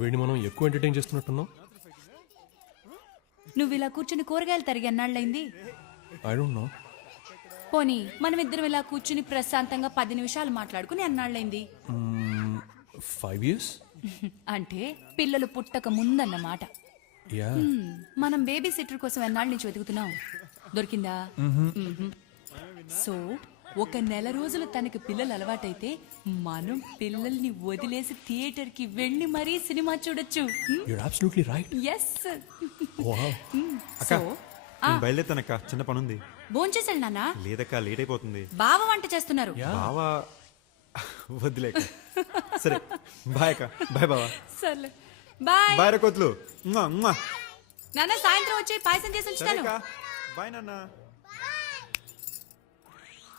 వీడిని మనం ఎక్కువ ఎంటర్టైన్ చేస్తున్నట్టున్నాం. నువ్వు ఇలా కూర్చుని కూరగాయలు తరిగి అన్నాళ్ళైంది. I don't know. పోనీ మనం ఇద్దరం ఇలా కూర్చుని ప్రశాంతంగా 10 నిమిషాలు మాట్లాడుకుని అన్నాళ్ళైంది. 5 years. అంటే పిల్లలు పుట్టక ముందన్నమాట. యా. మనం బేబీ సిట్టర్ కోసం ఎన్నాళ్ళ నుంచి వెతుకుతున్నాం. దొరికిందా? సో 1 నెల రోజులు తనకి పిల్లలు అలవాటైతే మనం పిల్లల్ని వదిలేసి థియేటర్ కి వెళ్ళి మరీ సినిమా చూడొచ్చు. You're absolutely right. Yes. Wow. అక్క నేను బయలుదేరుతానక్క, చిన్న పని ఉంది. భోంచేసాడు నాన్న. లేదక్క, లేట్ అయిపోతుంది. బావ వంట చేస్తున్నారు. బావా వద్దులేక. సరే బాయ్ అక్క. బాయ్ బావా. సర్లే బాయ్. బాయ్ రకోతులు. నాన్న సాయంత్రం వచ్చి పాయసం చేసి ఉంచుతాను. బాయ్ నాన్న.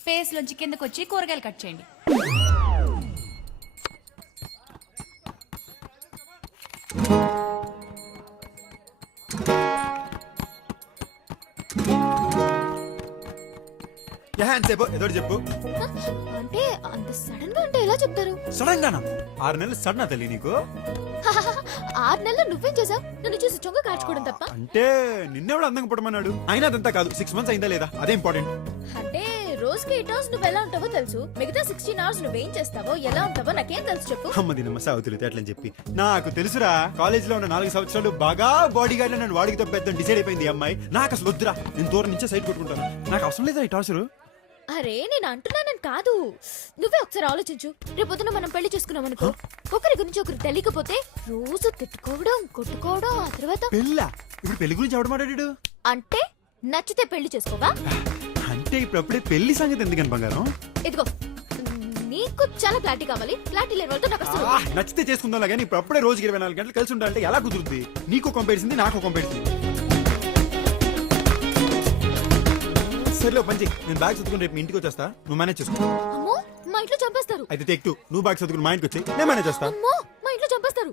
స్పేస్ లోంచి కిందకు వచ్చి కూరగాయలు కట్ చేయండి. ఏదో చెప్పు. అంటే అంత సడన్ గా అంటే ఎలా చెప్తారు? సడన్ గానా? 6 నెలలు సడన్ తల్లి నీకు? 6 నెలలు నువ్వేం చేసావు? నన్ను చూసి చొంగ కార్చుకోవడం తప్ప? అంటే నిన్నెవడు అందంగా పుట్టమన్నాడు. అయినా అదంతా కాదు, 6 months అయిందా లేదా అదే ఇంపార్టెంట్. అంటే రోజుకి 8 hours నువ్వు ఎలా ఉంటావో తెలుసు, మిగతా 16 hours నువ్వేం చేస్తావో ఎలా ఉంటావో నాకేం తెలుసు చెప్పు. అమ్మ దీనమ్మ సాగుతులు అట్లని చెప్పి నాకు తెలుసురా. కాలేజ్ లో ఉన్న 4 సంవత్సరాలు బాగా బాడీ గార్డ్ లో నన్ను వాడికి తప్పేద్దాం డిసైడ్ అయిపోయింది ఈ అమ్మాయి. నాకు అసలు వద్దురా, నేను దూరం నుంచే సైడ్ కొట్టుకుంటాను. నాకు అవసరం లేదా ఈ టార్చరు. అరే నేను అంటున్నానని కాదు, నువ్వే ఒకసారి ఆలోచించు. రేపొద్దున మనం పెళ్లి చేసుకున్నాం అనుకో, ఒకరి గురించి ఒకరు తెలియకపోతే రోజు తిట్టుకోవడం కొట్టుకోవడం, ఆ తర్వాత పెళ్ళా? ఇప్పుడు పెళ్లి గురించి ఎవడు మాట్లాడాడు? అంటే నచ్చితే పెళ్లి చేసుకోవా? అంటే ఇప్పుడప్పుడే పెళ్లి సంగతి ఎందుకని బంగారం? ఇదిగో నీకు చాలా క్లారిటీ కావాలి, క్లారిటీ లేని వాళ్ళతో నాకు అసలు నచ్చితే చేసుకుందాం కానీ ఇప్పుడు అప్పుడే రోజుకి 24 గంటలు కలిసి ఉండాలంటే ఎలా కుదురుద్ది? నీకు కొంపేసింది, నాకు కొంపేసింది. సరేలో పంచి, నేను బ్యాగ్ చదువుకుని రేపు మీ ఇంటికి వచ్చేస్తా, నువ్వు మేనేజ్ చేసుకో. అమ్మో మా ఇంట్లో చంపేస్తారు. అయితే టేక్ 2, నువ్వు బ్యాగ్ చదువుకుని మా ఇంటికి వచ్చి నేను మేనేజ్ చేస్తా. అమ్మో మా ఇంట్లో చంపేస్తారు.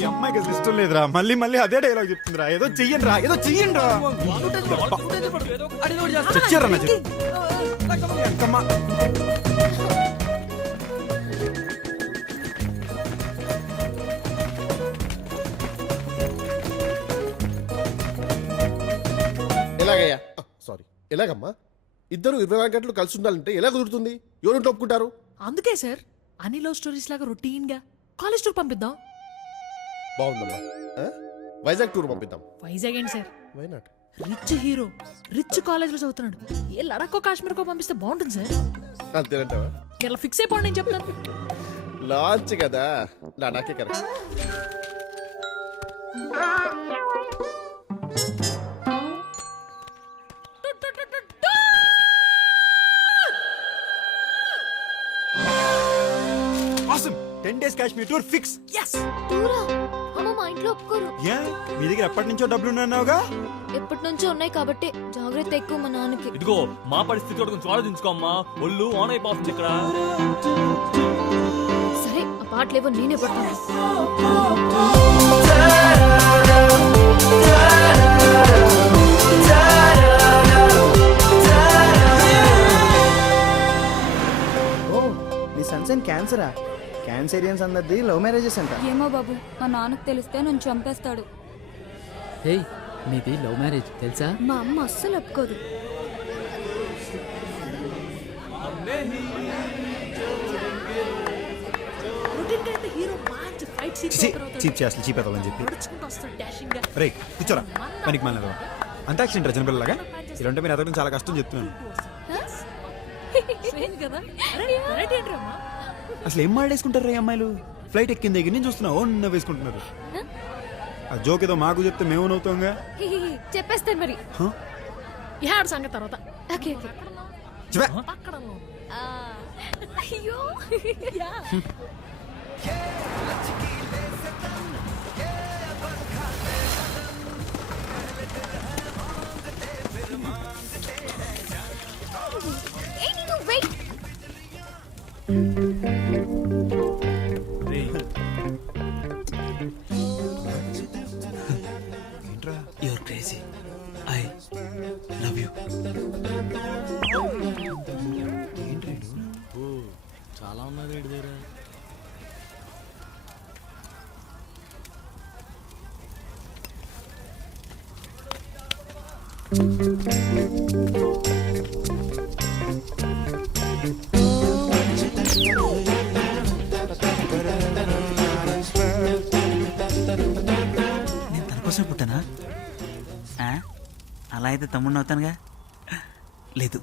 ఈ అమ్మాయికి అసలు ఇష్టం లేదురా, మళ్ళీ మళ్ళీ అదే డైలాగ్ చెప్తుందిరా. ఏదో చెయ్యండి రా, ఏదో చెయ్యండి రా. చచ్చారా నా చెప్పు. ఎలాగయ్యా? సారీ, ఎలాగమ్మా? ఇద్దరు 24 గంటలు కలిసి ఉండాలంటే ఎలా కుదురుతుంది? ఎవరు ఒప్పుకుంటారు? అందుకే సార్ అన్ని లవ్ స్టోరీస్ లాగా రొటీన్ గా కాలేజ్ టూర్ పంపిద్దాం. బాగుందమ్మా. వైజాగ్ టూర్ పంపిద్దాం. వైజాగ్ ఏంటి sir, why not? Rich hero rich college లో చదువుతున్నాడు. ఏ లడాక్కో కాశ్మీర్కో పంపిస్తే బాగుంటుంది సార్. అంతేనంటావా? ఇలా ఫిక్స్ అయిపోండి నేను చెప్తాను. లాంచ్ కదా, లడాకే correct. awesome 10 days Kashmir tour fix. yes టూరా? అమ్మ మా ఇంట్లో ఒప్పుకోరు. యా, మీ దగ్గర ఎప్పటి నుంచో డబ్బులు ఉన్నాయన్నావుగా? ఎప్పటి నుంచో ఉన్నాయి కాబట్టి జాగ్రత్త ఎక్కువ మా నాన్నకి. ఇదిగో మా పరిస్థితి కూడా కొంచెం ఆలోచించుకో అమ్మా, ఒళ్ళు ఆన్ అయిపోతుంది ఇక్కడ. సరే ఆ పాటలేవో నేనే పడతాను. నీ సన్సైన్ క్యాన్సరా? క్యాన్సరియన్స్ అందరిది లవ్ మ్యారేజెస్ అంట. ఏమో బాబు, మా నాన్నకు తెలిస్తే నన్ను చంపేస్తాడు. హే, మీది లవ్ మ్యారేజ్ తెలుసా? మా అమ్మ అస్సలు ఒప్పుకోదు. రొటీన్ గా అయితే హీరో మంచి ఫైట్ సీన్ చీప్ చేయాలి, చీప్ అవుతామని చెప్పి. నడుచుకుంటూ వస్తాడు డాషింగ్ గా. రే కూర్చోరా, పనికి మాలిన అంతాక్షరి రా జనపిల్లలాగా. ఇలాంటి మీరు ఎదగడం చాలా కష్టం చెప్తున్నాను. ట్రైన్ కదా, వెరైటీ ఏంటి అమ్మా? అసలు ఏం మాడేసుకుంటారు రా అమ్మాయిలు? ఫ్లైట్ ఎక్కిన దగ్గర నుంచి చూస్తున్నా ఓన్న వేసుకుంటున్నారు. ఆ జోక్ ఏదో మాకు చెప్తే మేము నవ్వుతాంగా. చెప్పేస్తాను మరి. యాడ్ సంగతి తర్వాత. Okay okay. పక్కన అయ్యో wait. You're crazy, I love you. చాలా ఉన్నది దగ్గర. నేను తన కోసం పుట్టానా? అలా అయితే తమ్ముడిని అవుతానుగా. లేదు,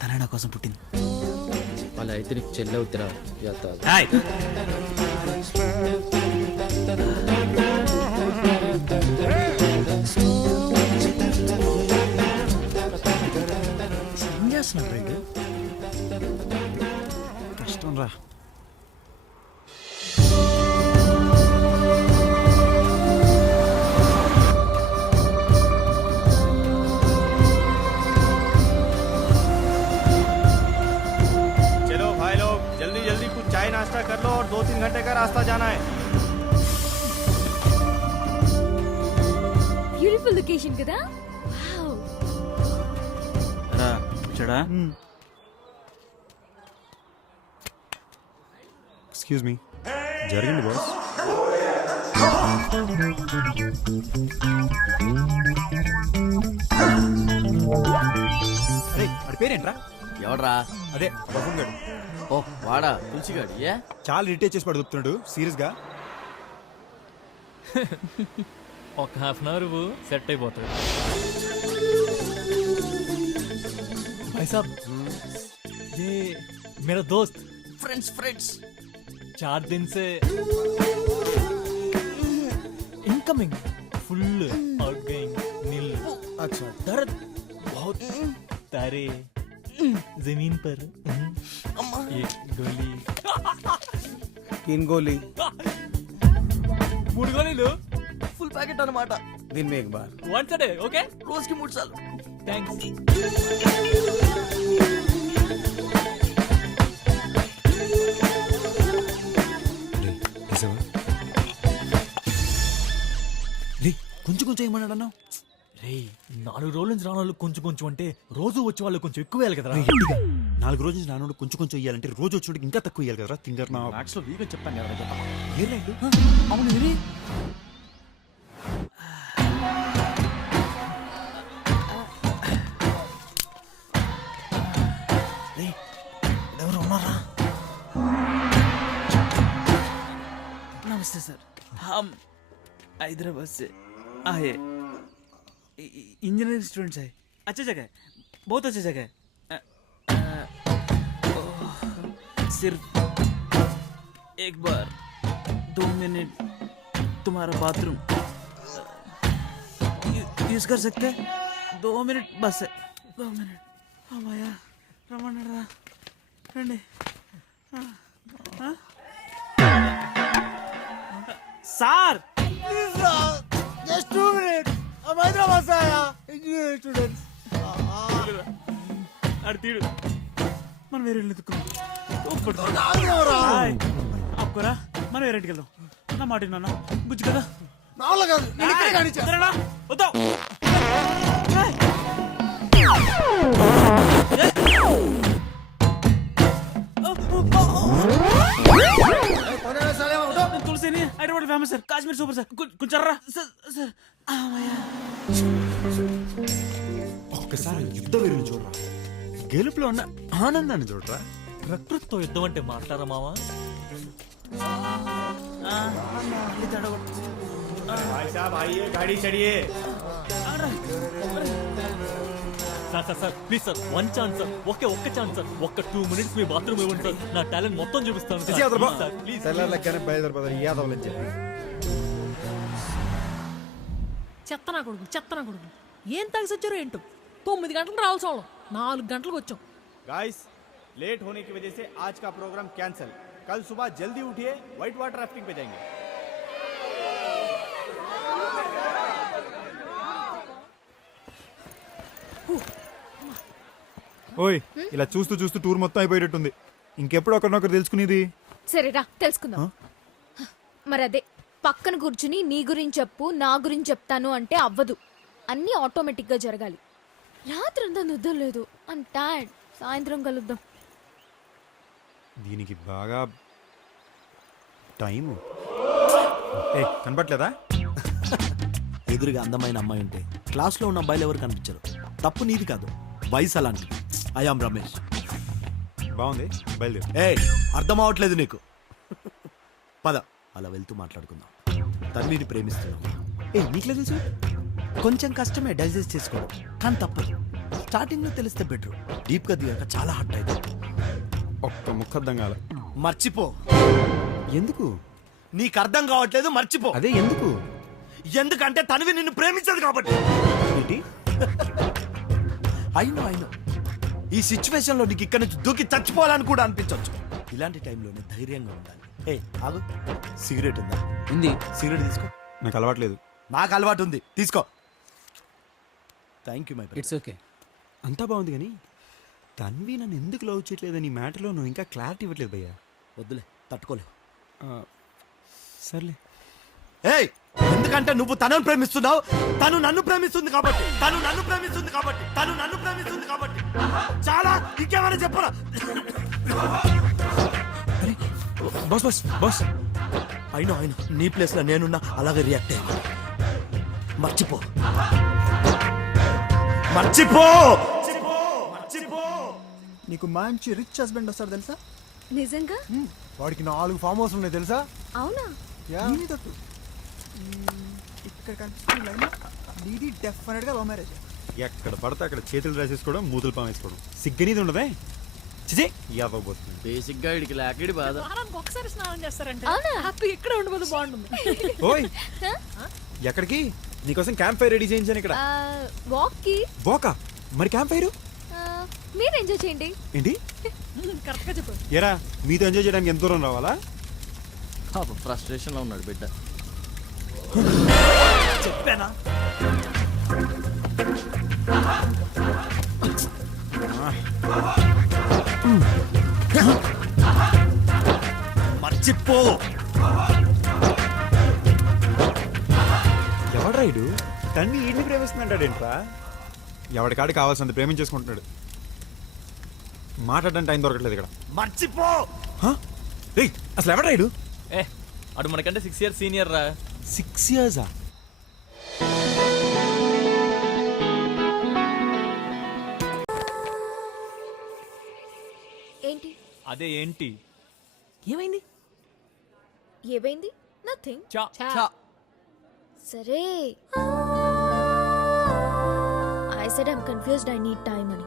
తనే నా కోసం పుట్టింది. అలా అయితే నీకు చెల్లె అవుతురా. హాయ్. ఏం చేస్తున్నాడు రైడ్? కష్టం రా. चलो भाई लोग जल्दी जल्दी कुछ चाय नाश्ता कर लो और 2-3 घंटे का रास्ता जाना है. బ్యూటిఫుల్ లొకేషన్ కదా. వావ్. రా చూడా. ఎక్స్క్యూజ్ మీ, జరిగింది బాస్. అరే వాడి పేరేంట్రా? ఎవడ్రా? అదే బఫూన్ గాడు. ఓ వాడా, తులసిగాడు. ఏ చాలా ఇరిటేట్ చేసి పడుతున్నాడు సీరియస్ గా. ఒక హాఫ్ అన్ అవర్ సెట్ అయిపోతాడు. भाई साहब ये मेरा दोस्त ఫ్రెండ్స్ 4 दिन से इनकमिंग फुल आउटगोइंग नील. अच्छा. दर्द बहुत तारे जमीन पर एक गोली 3 गोली 3 గోళీలు ఫుల్ ప్యాకెట్ అన్నమాట. दिन में एक बार. Once day okay. రోజుకి 3 సార్లు. థ్యాంక్స్. కొంచెం కొంచెం ఏమన్నాడు అన్నావు? రే 4 రోజుల నుంచి రాని వాళ్ళు కొంచెం కొంచెం అంటే రోజు వచ్చే వాళ్ళు కొంచెం ఎక్కువ వేయాలి కదరా. 4 రోజుల నుంచి నాన్నోడు కొంచెం కొంచెం ఇయ్యాలంటే రోజు వచ్చి ఇంకా తక్కువ ఇయ్యాలి కదరా. తింగర్ నా మ్యాథ్స్ లో వీక్ చెప్పాను కదా. ఏ రైడ్? అవును ఏరి? ఎవరు ఉన్నారా? नमस्ते सर, हम हैदराबाद से आए. इंजीनियरिंग स्टूडेंट्स है. अच्छा जगह है, बहुत अच्छी जगह है. सिर्फ एक बार 2 मिनट तुम्हारा बाथरूम यूज कर सकते हैं? 2 मिनट बस है. 2 मिनट. भैया रमन రండి. Sir Just 2 minutes. हम हैदराबाद से आया. Engineering students. అడితీడు మనం వేరే ఎత్తుకున్నాం. ఆపుకోరా, మనం వేరే ఇంటికి వెళ్దాం. నా మాట నాన్న బుజ్జి కదా. నా వల్ల కాదు. నేను ఇక్కడే కానిచ్చా. వద్దాం. తులసిని Hyderabad famous sir. Kashmir super sir. కొంచెం రా సార్. ఒక్కసారి యుద్ధ వీరుని చూడరా. గెలుపులో ఉన్న ఆనందాన్ని చూడరా. ప్రకృతితో యుద్ధం అంటే మాట్లాడరా మావా. भाई साहब आइए, गाड़ी चढ़िए. Sir please sir, 1 chance sir. ఒక్క ఛాన్స్ సార్. ఒక్క 2 minutes మీ బాత్రూమ్ ఇవ్వండి సార్. నా టాలెంట్ మొత్తం చూపిస్తాను సార్. ప్లీజ్. తెల్లారులెక్కనే బయలుదేరిపోతారు యాదవులని చెప్పి. చెత్త నా కొడుకు ఏం తాగి వచ్చారో ఏంటో. 9 గంటలకు రావాల్సి వాళ్ళం, 4 గంటలకు వచ్చాం. गाइस, लेट होने की वजह से आज का प्रोग्राम कैंसिल. कल सुबह जल्दी उठिए, व्हाइट वाटर राफ्टिंग पे जाएंगे. ఓయ్, ఇలా చూస్తూ చూస్తూ టూర్ మొత్తం అయిపోయేటట్టుంది. ఇంకెప్పుడు ఒకరినొకరు తెలుసుకునేది? సరేరా తెలుసుకుందాం. మరి అదే పక్కన కూర్చుని నీ గురించి చెప్పు నా గురించి చెప్తాను అంటే అవ్వదు. అన్నీ ఆటోమేటిక్ గా జరగాలి. రాత్రంతా నిద్ర లేదు. I'm tired. సాయంత్రం కలుద్దాం. దీనికి బాగా టైం. ఏ కనపట్లేదా? ఎదురుగా అందమైన అమ్మాయి ఉంటే క్లాస్లో ఉన్న అబ్బాయిలు ఎవరు కనిపించరు. తప్పు నీది కాదు, వయసు అలాంటి. ఐఆమ్ రమేష్. బాగుంది, బయలుదేరు. ఏ అర్థం అవట్లేదు నీకు. పద అలా వెళ్తూ మాట్లాడుకుందాం. తన్విని ప్రేమిస్తున్నావు. నీకులే తెలుసు, కొంచెం కష్టమే డైజెస్ట్ చేసుకోవడం, కానీ తప్పదు. స్టార్టింగ్ లో తెలిస్తే బెటర్, డీప్ గా దిగాక చాలా హట్ అయితే. ఒక్క ముఖద్దం కాల. మర్చిపో. ఎందుకు? నీకు అర్థం కావట్లేదు, మర్చిపో. అదే ఎందుకు? ఎందుకంటే తన్వి నిన్ను ప్రేమించదు కాబట్టి. ఏంటి? అయినో ఈ సిచ్యువేషన్ లో నీకు ఇక్కడ నుంచి దూకి చచ్చిపోవాలని కూడా అనిపించవచ్చు. ఇలాంటి టైంలోనే ధైర్యంగా ఉండాలి. ఏ ఆగు, సిగరెట్ ఉందా? ఉంది. సిగరెట్ తీసుకో. నాకు అలవాట్లేదు. నాకు అలవాటు ఉంది, తీసుకో. Thank you my it's okay. అంతా బాగుంది కానీ తన్వి నన్ను ఎందుకు లవ్ చేయట్లేదని ఈ మ్యాటర్లో నువ్వు ఇంకా క్లారిటీ ఇవ్వట్లేదు భయ్యా. వద్దులే, తట్టుకోలేవు. సర్లే. ఏయ్, ఎందుకంటే నువ్వు తనను ప్రేమిస్తున్నావు, తను నన్ను ప్రేమిస్తుంది కాబట్టి. చాలా ఇంకేమైనా చెప్పరా? అరే బాస్ బాస్ బాస్, అయినా నీ ప్లేస్ లో నేనున్నా అలాగే రియాక్ట్ అయ్యా. మర్చిపో. నీకు మంచి రిచ్ హస్బెండ్ వస్తాడు తెలుసా? నిజంగా? వాడికి 4 ఫామ్ హౌస్ ఉన్నాయి తెలుసా? అవునా? ఇక్కడ కనిపిస్తున్న లైన్ నీది డెఫినెట్ గా లవ్ మ్యారేజ్. ఎక్కడ పడితే అక్కడ చేతులు రాసేసుకోవడం, మూతులు పాము వేసుకోవడం, సిగ్గనీది ఉండదే. చిజే యాదవబోతుంది. బేసిక్ గా ఇడికి లాకిడి బాధ. వారానికి ఒకసారి స్నానం చేస్తారంటే అవునా? హ్యాపీ ఇక్కడ ఉండబోదు బాగుంటుంది. ఓయ్ ఎక్కడికి? నీకోసం క్యాంప్ ఫైర్ రెడీ చేయించాను ఇక్కడ. వాక్ కి. బోకా మరి క్యాంప్ ఫైర్ మీరు ఎంజాయ్ చేయండి. ఏంటి? కరెక్ట్ గా చెప్పు. ఎరా మీతో ఎంజాయ్ చేయడానికి ఎంత దూరం రావాలా? ఫ్రస్ట్రేషన్ లో ఉన్నాడు బిడ్డ. చెప్పానా? మర్చిపో. ఎవడ్రాయుడు తన్ని ఈడిని ప్రేమిస్తున్నాడేంట్రా? ఎవడికాడు కావాల్సినంత ప్రేమించేసుకుంటున్నాడు. మాట్లాడడానికి టైం దొరకట్లేదు ఇక్కడ. మర్చిపో. అసలు ఎవడ్రాయుడు? అడు మనకంటే 6 years సీనియర్ రా. 6 years? ఏంటి? అదే ఏంటి? ఏమైంది? ఏమైంది? నథింగ్. చా సరే. I said I'm confused, I need time అని.